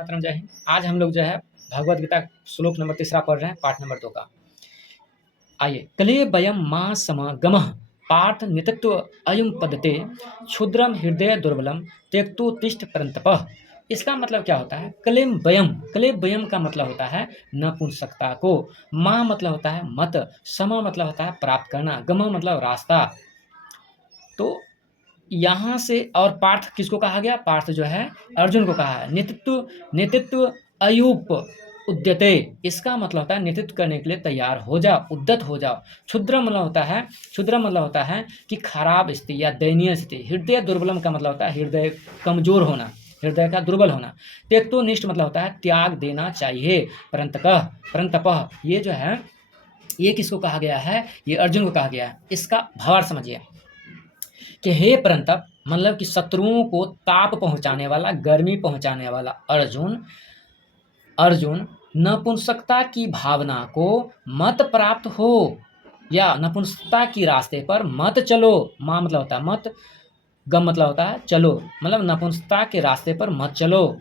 मातरम, जय हिंद। आज हम लोग जो है भगवद गीता श्लोक नंबर 3 पढ़ रहे हैं, पाठ नंबर 2 का। आइए। कलेवयं मां समगमः पार्थ नित्यत्व अयुं पदते क्षुद्रम हृदय दुर्बलम त्यक्तोत्तिष्ठ परंतपः। इसका मतलब क्या होता है? कलेवयं का मतलब होता है नपुंसकता को। मां मतलब होता है मत, सम मतलब होता है प्राप्त करना, गम मतलब रास्ता। तो यहाँ से और पार्थ किसको कहा गया? पार्थ जो है अर्जुन को कहा है। नेतृत्व अयूप उद्यते, इसका मतलब होता है नेतृत्व करने के लिए तैयार हो जाओ, उद्यत हो जाओ। क्षुद्र मतलब होता है कि खराब स्थिति या दयनीय स्थिति। हृदय दुर्बलम का मतलब होता है हृदय कमजोर होना, हृदय का दुर्बल होना। त्यक्तोनिष्ठ मतलब होता है त्याग देना चाहिए। परंतपः ये जो है ये किसको कहा गया है? ये अर्जुन को कहा गया है। इसका भावार्थ समझिए कि हे परंतप मतलब कि शत्रुओं को ताप पहुंचाने वाला, गर्मी पहुंचाने वाला अर्जुन नपुंसकता की भावना को मत प्राप्त हो, या नपुंसकता की रास्ते पर मत चलो। मां मतलब होता है मत, गम मतलब होता है चलो, मतलब नपुंसकता के रास्ते पर मत चलो।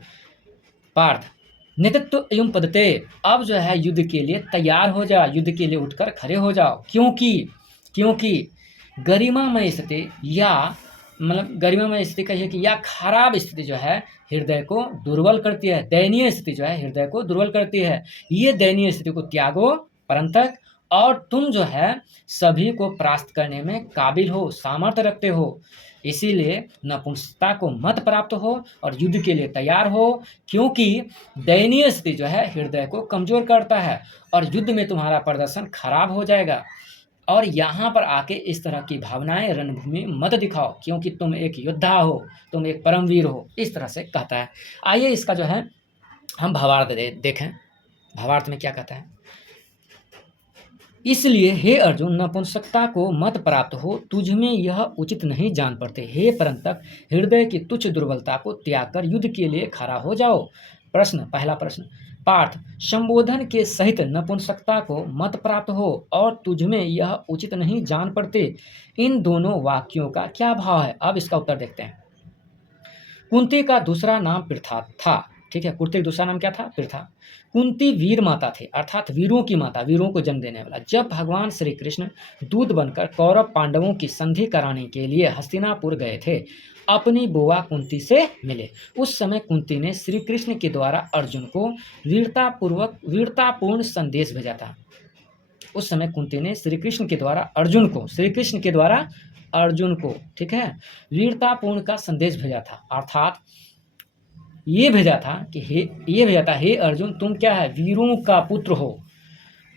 पार्थ नेतृत्व एवं पदते, अब जो है युद्ध के लिए तैयार हो जाओ, युद्ध के लिए उठकर खड़े हो जाओ। क्योंकि गरिमामय स्थिति या मतलब गरिमामय स्थिति कहिए कि या खराब स्थिति जो है हृदय को दुर्बल करती है। दयनीय स्थिति जो है हृदय को दुर्बल करती है। ये दयनीय स्थिति को त्यागो परंतक, और तुम जो है सभी को परास्त करने में काबिल हो, सामर्थ्य रखते हो। इसीलिए नपुंसकता को मत प्राप्त हो और युद्ध के लिए तैयार हो, क्योंकि दयनीय स्थिति जो है हृदय को कमजोर करता है और युद्ध में तुम्हारा प्रदर्शन खराब हो जाएगा। और यहाँ पर आके इस तरह की भावनाएं रणभूमि मत दिखाओ, क्योंकि तुम एक योद्धा हो, तुम एक परमवीर हो, इस तरह से कहता है। आइए इसका जो है हम भावार्थ देखें। भावार्थ में क्या कहता है? इसलिए हे अर्जुन नपुंसकता को मत प्राप्त हो, तुझमें यह उचित नहीं जान पड़ते। हे परंतक हृदय की तुच्छ दुर्बलता को त्याग कर युद्ध के लिए खड़ा हो जाओ। पहला प्रश्न, पार्थ संबोधन के सहित नपुंसकता को मत प्राप्त हो और तुझमें यह उचित नहीं जान पड़ते, इन दोनों वाक्यों का क्या भाव है? अब इसका उत्तर देखते हैं। कुंती का दूसरा नाम पृथा था। ठीक है, कुंती का दूसरा नाम क्या था? पृथा। कुंती वीर माता थे, अर्थात वीरों की माता, वीरों को जन्म देने वाला। जब भगवान श्री कृष्ण दूत बनकर कौरव पांडवों की संधि कराने के लिए हस्तिनापुर गए थे, अपनी बुआ कुंती से मिले। उस समय कुंती ने श्री कृष्ण के द्वारा अर्जुन को वीरतापूर्ण संदेश भेजा था। उस समय कुंती ने श्री कृष्ण के द्वारा अर्जुन को ठीक है वीरतापूर्ण का संदेश भेजा था। अर्थात ये भेजा था हे अर्जुन, तुम क्या है वीरों का पुत्र हो।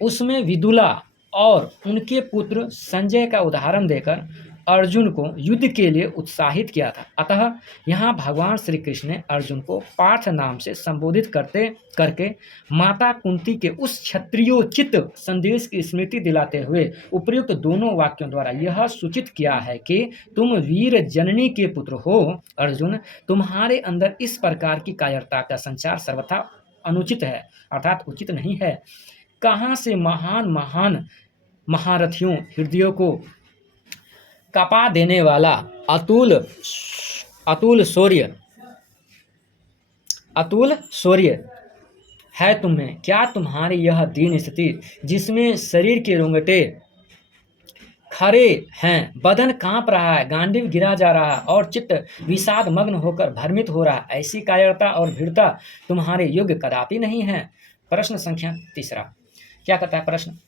उसमें विदुला और उनके पुत्र संजय का उदाहरण देकर अर्जुन को युद्ध के लिए उत्साहित किया था। अतः यहाँ भगवान श्री कृष्ण ने अर्जुन को पार्थ नाम से संबोधित करके माता कुंती के उस क्षत्रियोचित संदेश की स्मृति दिलाते हुए उपर्युक्त दोनों वाक्यों द्वारा यह सूचित किया है कि तुम वीर जननी के पुत्र हो। अर्जुन, तुम्हारे अंदर इस प्रकार की कायरता का संचार सर्वथा अनुचित है, अर्थात उचित नहीं है। कहाँ से महान महारथियों हृदयों को कपा देने वाला अतुल शौर्य है तुम्हें? क्या तुम्हारी यह दीन स्थिति, जिसमें शरीर के रोंगटे खड़े हैं, बदन कांप रहा है, गांडीव गिरा जा रहा है और चित्त विषाद मग्न होकर भ्रमित हो रहा है, ऐसी कायरता और भीड़ता तुम्हारे योग्य कदापि नहीं है। प्रश्न संख्या 3 क्या कहता है प्रश्न?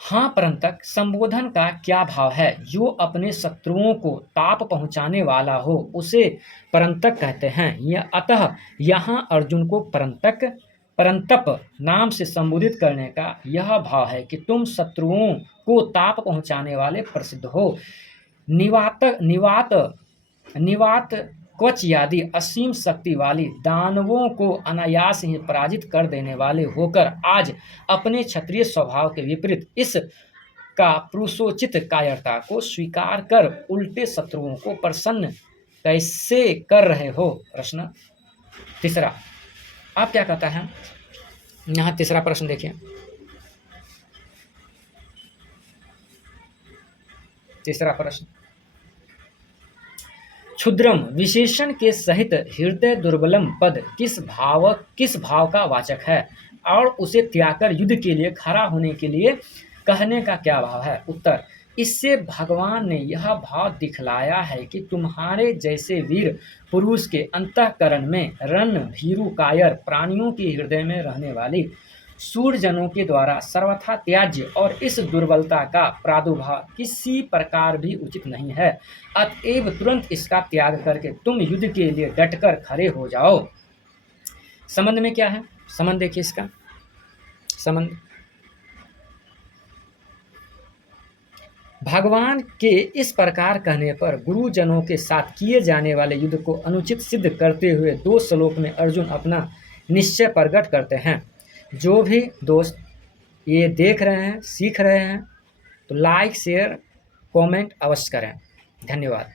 हाँ परंतक संबोधन का क्या भाव है? जो अपने शत्रुओं को ताप पहुंचाने वाला हो उसे परंतक कहते हैं। अतः यहाँ अर्जुन को परंतप नाम से संबोधित करने का यह भाव है कि तुम शत्रुओं को ताप पहुंचाने वाले प्रसिद्ध हो। निवात क्वच आदि असीम शक्ति वाली दानवों को अनायास ही पराजित कर देने वाले होकर आज अपने क्षत्रिय स्वभाव के विपरीत इस का पुरुषोचित कायरता को स्वीकार कर उल्टे शत्रुओं को प्रसन्न कैसे कर रहे हो? प्रश्न 3 अब क्या कहता है यहाँ? 3 प्रश्न देखिए। 3 प्रश्न, क्षुद्रम विशेषण के सहित हृदय दुर्बलम पद किस भाव का वाचक है और उसे त्याग कर युद्ध के लिए खड़ा होने के लिए कहने का क्या भाव है? उत्तर, इससे भगवान ने यह भाव दिखलाया है कि तुम्हारे जैसे वीर पुरुष के अंतःकरण में रण भीरु कायर प्राणियों के हृदय में रहने वाली सूरजनों के द्वारा सर्वथा त्याज्य और इस दुर्बलता का प्रादुर्भाव किसी प्रकार भी उचित नहीं है। अतएव तुरंत इसका त्याग करके तुम युद्ध के लिए डटकर खड़े हो जाओ। संबंध में क्या है? संबंध देखिए इसका संबंध। भगवान के इस प्रकार कहने पर गुरुजनों के साथ किए जाने वाले युद्ध को अनुचित सिद्ध करते हुए 2 श्लोक में अर्जुन अपना निश्चय प्रकट करते हैं। जो भी दोस्त ये देख रहे हैं, सीख रहे हैं, तो लाइक शेयर कमेंट अवश्य करें। धन्यवाद।